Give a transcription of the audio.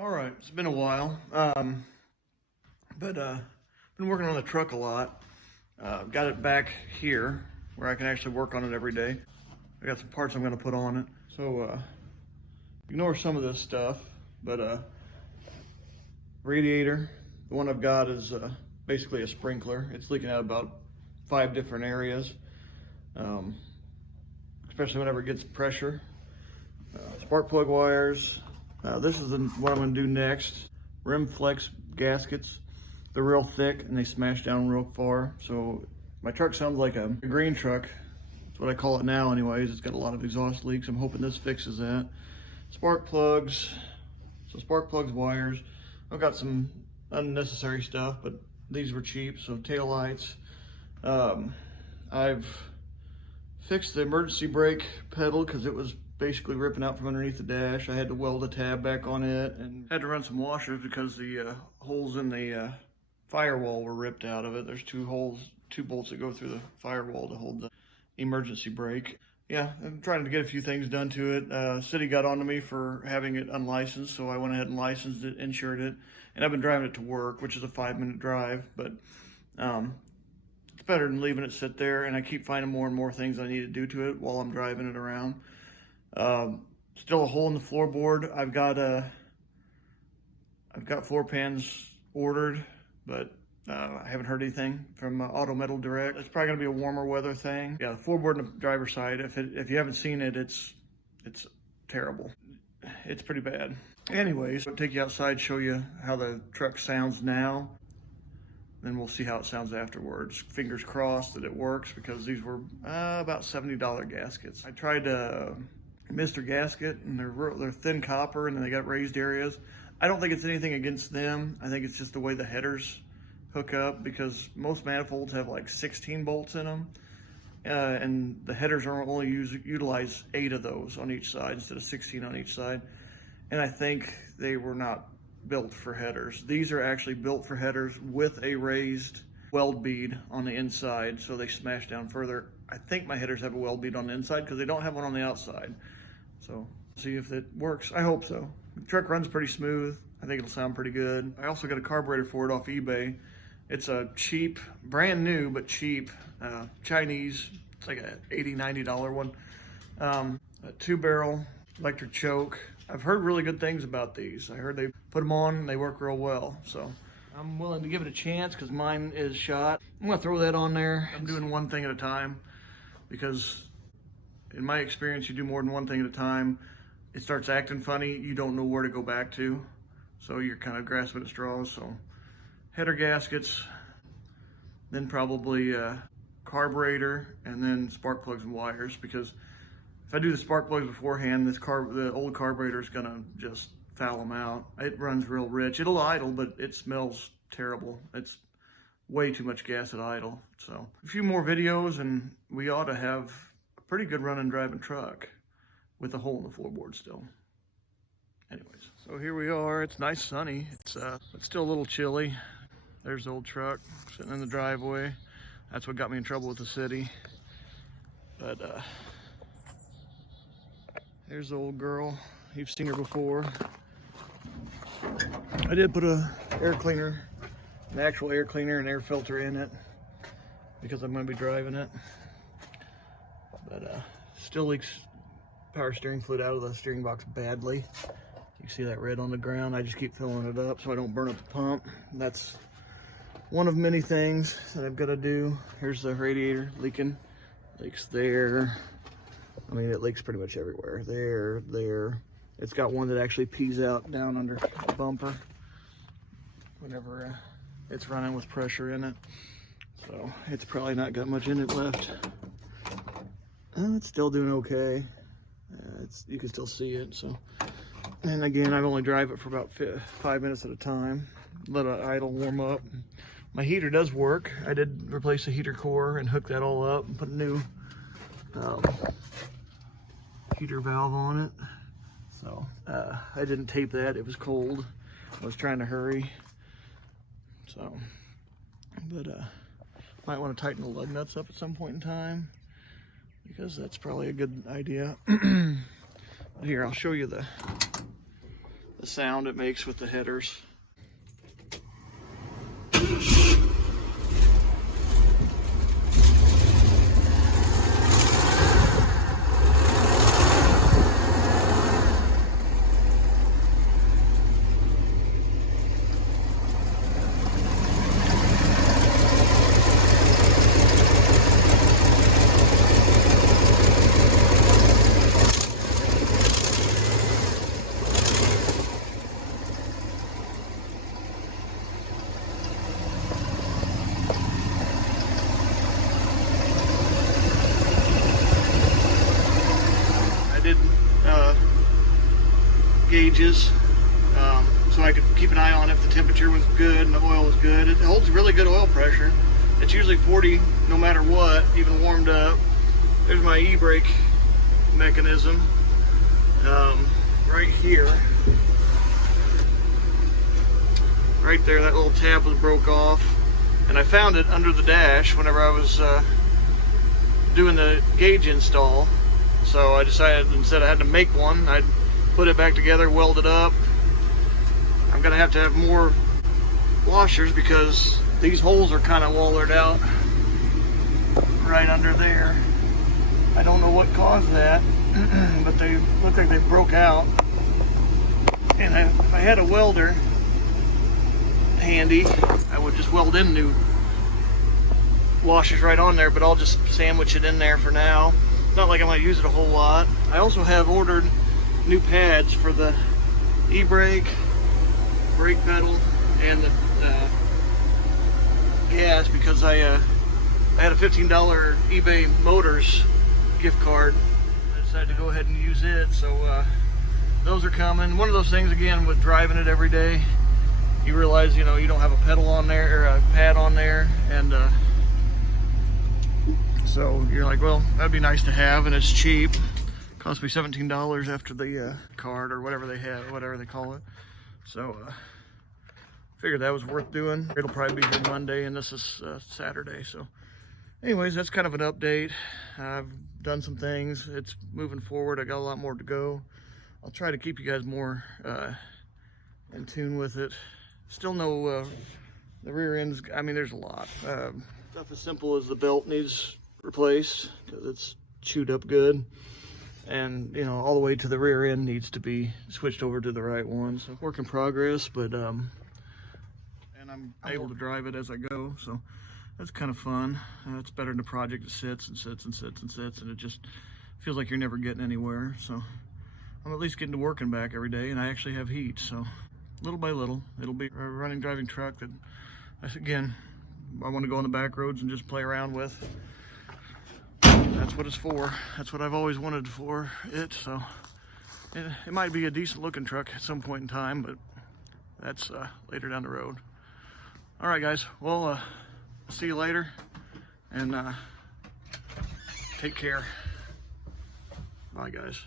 All right, it's been a while, but been working on the truck a lot. Got it back here where I can actually work on it every day. I got some parts I'm going to put on it. So ignore some of this stuff, but radiator, the one I've got is basically a sprinkler. It's leaking out about 5 different areas, especially whenever it gets pressure. Spark plug wires. This is what I'm going to do next. Rim flex gaskets. They're real thick and they smash down real far. So my truck sounds like a green truck. That's what I call it now anyways. It's got a lot of exhaust leaks. I'm hoping this fixes that. Spark plugs. So spark plugs, wires. I've got some unnecessary stuff, but these were cheap. So tail lights. I've fixed the emergency brake pedal because it was basically ripping out from underneath the dash. I had to weld a tab back on it and had to run some washers because the holes in the firewall were ripped out of it. There's 2 bolts that go through the firewall to hold the emergency brake. Yeah, I'm trying to get a few things done to it. City got onto me for having it unlicensed, so I went ahead and licensed it, insured it, and I've been driving it to work, which is a 5-minute drive, but it's better than leaving it sit there, and I keep finding more and more things I need to do to it while I'm driving it around. Still a hole in the floorboard. I've got floor pans ordered, but I haven't heard anything from Auto Metal Direct. It's probably gonna be a warmer weather thing. Yeah, the floorboard on the driver's side, if you haven't seen it, it's terrible. It's pretty bad. Anyways, I'll take you outside, show you how the truck sounds now. Then we'll see how it sounds afterwards. Fingers crossed that it works, because these were about $70 gaskets. I tried Mr. Gasket, and they're thin copper, and then they got raised areas. I don't think it's anything against them. I think it's just the way the headers hook up, because most manifolds have like 16 bolts in them, and the headers are only utilize 8 of those on each side instead of 16 on each side. And I think they were not built for headers. These are actually built for headers with a raised weld bead on the inside, so they smash down further. I think my headers have a weld bead on the inside because they don't have one on the outside. So see if it works. I hope so. The truck runs pretty smooth. I think it'll sound pretty good. I also got a carburetor for it off eBay. It's a cheap, brand new, but cheap Chinese. It's like a $80, $90 one. A 2-barrel electric choke. I've heard really good things about these. I heard they put them on and they work real well. So I'm willing to give it a chance because mine is shot. I'm gonna throw that on there. I'm doing one thing at a time, because in my experience, you do more than one thing at a time, it starts acting funny. You don't know where to go back to. So you're kind of grasping at straws. So header gaskets, then probably carburetor, and then spark plugs and wires, because if I do the spark plugs beforehand, the old carburetor is gonna just foul them out. It runs real rich. It'll idle, but it smells terrible. It's way too much gas at idle. So a few more videos and we ought to have a pretty good running driving truck with a hole in the floorboard still. Anyways, so here we are. It's nice sunny. It's still a little chilly. There's the old truck sitting in the driveway. That's what got me in trouble with the city. But there's the old girl. You've seen her before. I did put an actual air cleaner and air filter in it, because I'm going to be driving it. But still leaks power steering fluid out of the steering box badly. You see that red on the ground? I just keep filling it up so I don't burn up the pump. That's one of many things that I've got to do. Here's the radiator leaking. Leaks there. I mean, it leaks pretty much everywhere. There. It's got one that actually pees out down under the bumper whenever it's running with pressure in it. So it's probably not got much in it left. It's still doing okay. You can still see it. So, and again, I've only drive it for about 5 minutes at a time. Let it idle, warm up. My heater does work. I did replace the heater core and hook that all up and put a new heater valve on it. So I didn't tape that. It was cold. I was trying to hurry. So, but might want to tighten the lug nuts up at some point in time, because that's probably a good idea. Here, I'll show you the the sound it makes with the headers. Gauges so I could keep an eye on if the temperature was good and the oil was good. It holds really good oil pressure. It's usually 40 no matter what, even warmed up. There's my e-brake mechanism right here. Right there, that little tab was broke off, and I found it under the dash whenever I was doing the gauge install. So I decided instead I had to make one, I'd put it back together, weld it up. I'm gonna have to have more washers because these holes are kind of wallered out right under there. I don't know what caused that, but they look like they broke out. And if I had a welder handy, I would just weld in new washers right on there, but I'll just sandwich it in there for now. Not like I'm gonna use it a whole lot. I also have ordered new pads for the e-brake, brake pedal, and the gas because I had a $15 eBay Motors gift card. I decided to go ahead and use it, so those are coming. One of those things, again, with driving it every day, you realize, you know, you don't have a pedal on there or a pad on there, and so you're like, well, that'd be nice to have, and it's cheap. Cost me $17 after the card or whatever they have, whatever they call it. So figured that was worth doing. It'll probably be here Monday, and this is Saturday. So anyways, that's kind of an update. I've done some things. It's moving forward. I got a lot more to go. I'll try to keep you guys more in tune with it. Still no, the rear ends, I mean, there's a lot. Stuff as simple as the belt needs replaced because it's chewed up good. And, you know, all the way to the rear end needs to be switched over to the right one. So work in progress, but, and I'm able to drive it as I go. So that's kind of fun. It's better than a project that sits and sits and sits and sits, and it just feels like you're never getting anywhere. So I'm at least getting to working back every day, and I actually have heat. So little by little, it'll be a running, driving truck that, again, I want to go on the back roads and just play around with. That's what it's for. That's what I've always wanted for it. So it might be a decent looking truck at some point in time, but that's later down the road. All right, guys. Well, see you later, and take care. Bye, guys.